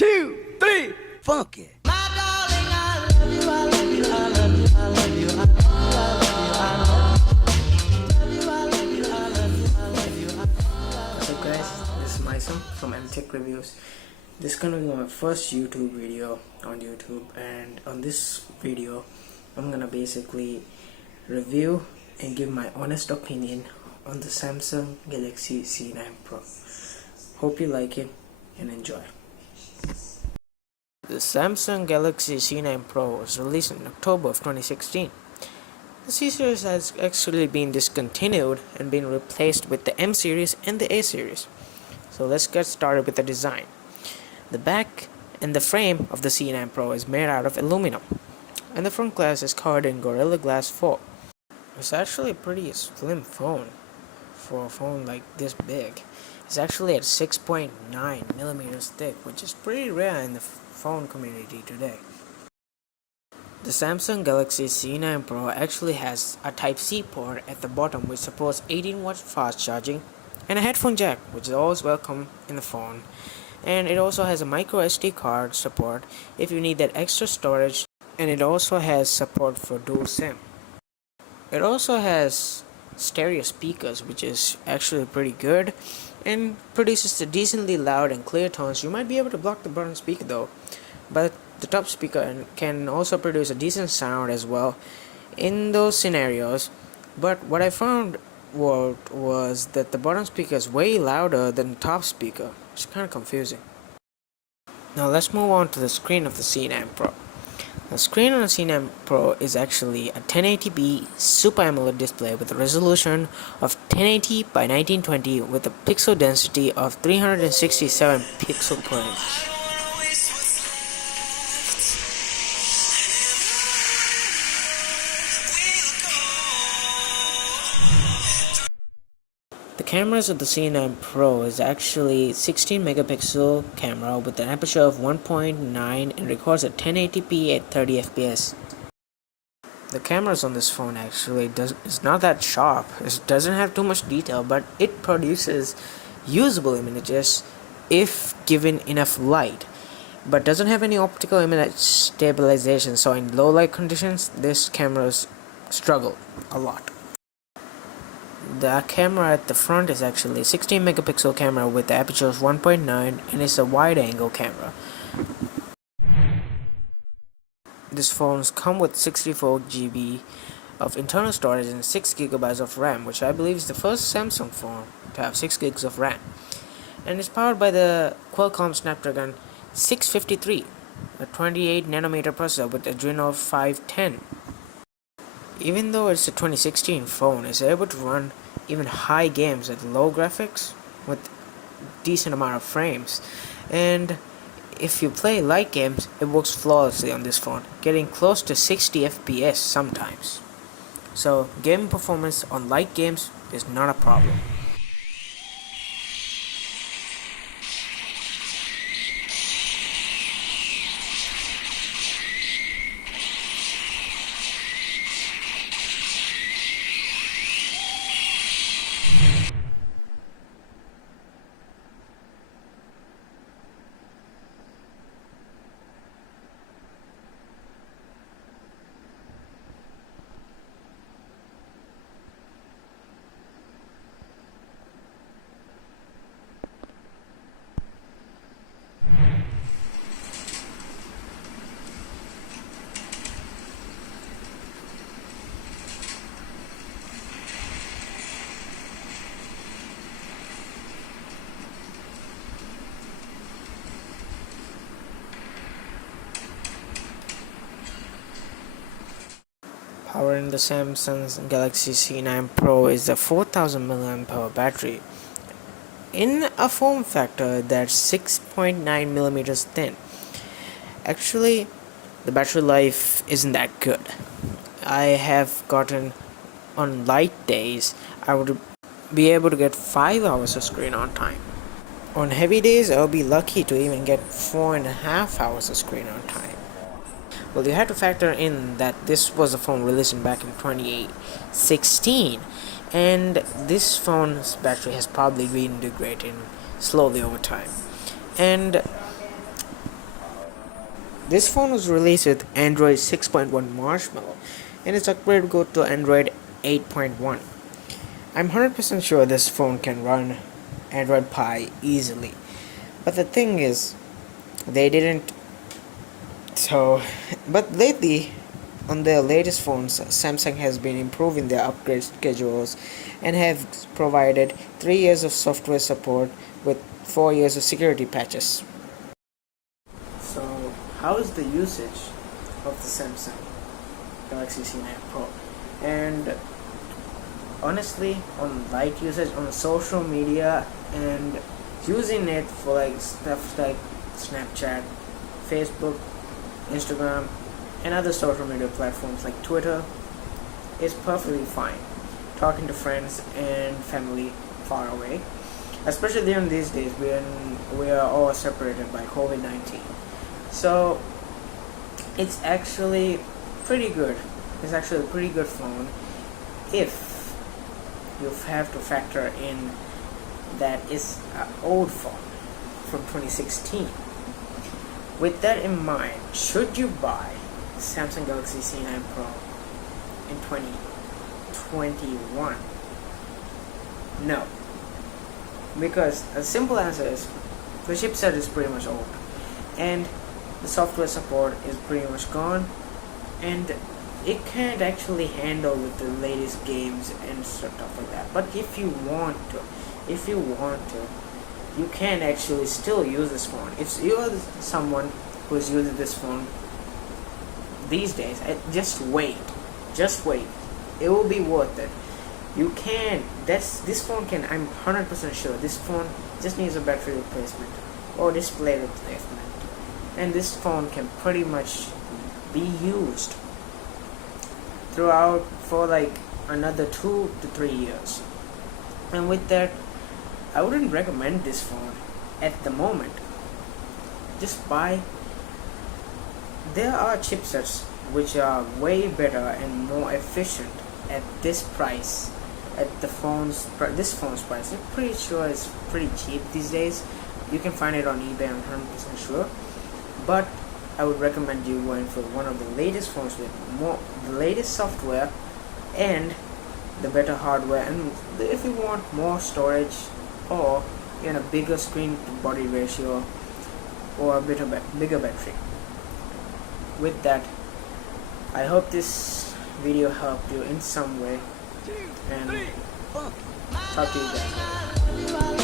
2, 3, funky. What's up guys, this is Myson from MTech Reviews. This is gonna be my first YouTube video on YouTube, and on this video I'm gonna basically review and give my honest opinion on the Samsung Galaxy C9 Pro. Hope you like it and enjoy. The Samsung Galaxy C9 Pro was released in October of 2016. The C series has actually been discontinued and been replaced with the M series and the A series. So let's get started with the design. The back and the frame of the C9 Pro is made out of aluminum, and the front glass is covered in Gorilla Glass 4. It's actually a pretty slim phone for a phone like this big. It's actually at 6.9 millimeters thick, which is pretty rare in the phone community today. The Samsung Galaxy C9 Pro actually has a Type-C port at the bottom, which supports 18-watt fast charging, and a headphone jack, which is always welcome in the phone. And it also has a micro SD card support if you need that extra storage, and it also has support for dual SIM. It also has stereo speakers, which is actually pretty good and produces a decently loud and clear tones. You might be able to block the bottom speaker though, but the top speaker can also produce a decent sound as well in those scenarios. But what I found was that the bottom speaker is way louder than the top speaker, which is kind of confusing. Now let's move on to the screen of the C9 Pro. The screen on the C9 Pro is actually a 1080p Super AMOLED display with a resolution of 1080 by 1920 with a pixel density of 367 pixels per inch. The cameras of the C9 Pro is actually 16 megapixel camera with an aperture of 1.9 and records at 1080p at 30 fps. The cameras on this phone actually is not that sharp. It doesn't have too much detail, but it produces usable images if given enough light, but doesn't have any optical image stabilization, so in low light conditions this camera struggle a lot. The camera at the front is actually a 16 megapixel camera with the aperture of 1.9 and is a wide angle camera. These phones come with 64 GB of internal storage and 6 GB of RAM, which I believe is the first Samsung phone to have 6 GB of RAM. And it's powered by the Qualcomm Snapdragon 653, a 28 nanometer processor with Adreno 510. Even though it's a 2016 phone, it's able to run even high games at low graphics with decent amount of frames, and if you play light games, it works flawlessly on this phone, getting close to 60 FPS sometimes. So gaming performance on light games is not a problem. Powering the Samsung Galaxy C9 Pro is the 4000 mAh battery in a form factor that's 6.9 millimeters thin. Actually, the battery life isn't that good. I have gotten, on light days, I would be able to get 5 hours of screen on time. On heavy days, I'll be lucky to even get 4.5 hours of screen on time. Well, you have to factor in that this was a phone released back in 2016, and this phone's battery has probably been degrading slowly over time. And This phone was released with Android 6.1 Marshmallow, and its upgrade go to Android 8.1. I'm 100% sure this phone can run Android Pie easily, but the thing is, they didn't. So, but lately, on their latest phones, Samsung has been improving their upgrade schedules and have provided 3 years of software support with 4 years of security patches. So, how is the usage of the Samsung Galaxy C9 Pro? And honestly, on light usage on social media and using it for like stuff like Snapchat, Facebook, Instagram, and other social media platforms like Twitter is perfectly fine. Talking to friends and family far away, especially during these days when we are all separated by COVID-19. So it's actually pretty good. It's actually a pretty good phone if you have to factor in that it's an old phone from 2016. With that in mind, should you buy Samsung Galaxy C9 Pro in 2021? No. Because a simple answer is the chipset is pretty much old, and the software support is pretty much gone, and it can't actually handle with the latest games and stuff like that. But if you want to, you can actually still use this phone. If you are someone who is using this phone these days, just wait. It will be worth it. You can. This phone can. I'm 100% sure this phone just needs a battery replacement or display replacement, and this phone can pretty much be used throughout for like another 2 to 3 years. And with that, I wouldn't recommend this phone at the moment. Just buy. There are chipsets which are way better and more efficient at this price. At this phone's price, I'm pretty sure it's pretty cheap these days. You can find it on eBay. I'm 100% sure. But I would recommend you going for one of the latest phones with the latest software and the better hardware, and if you want more storage or a bigger screen to body ratio or a bigger battery. With that, I hope this video helped you in some way, and talk to you guys later.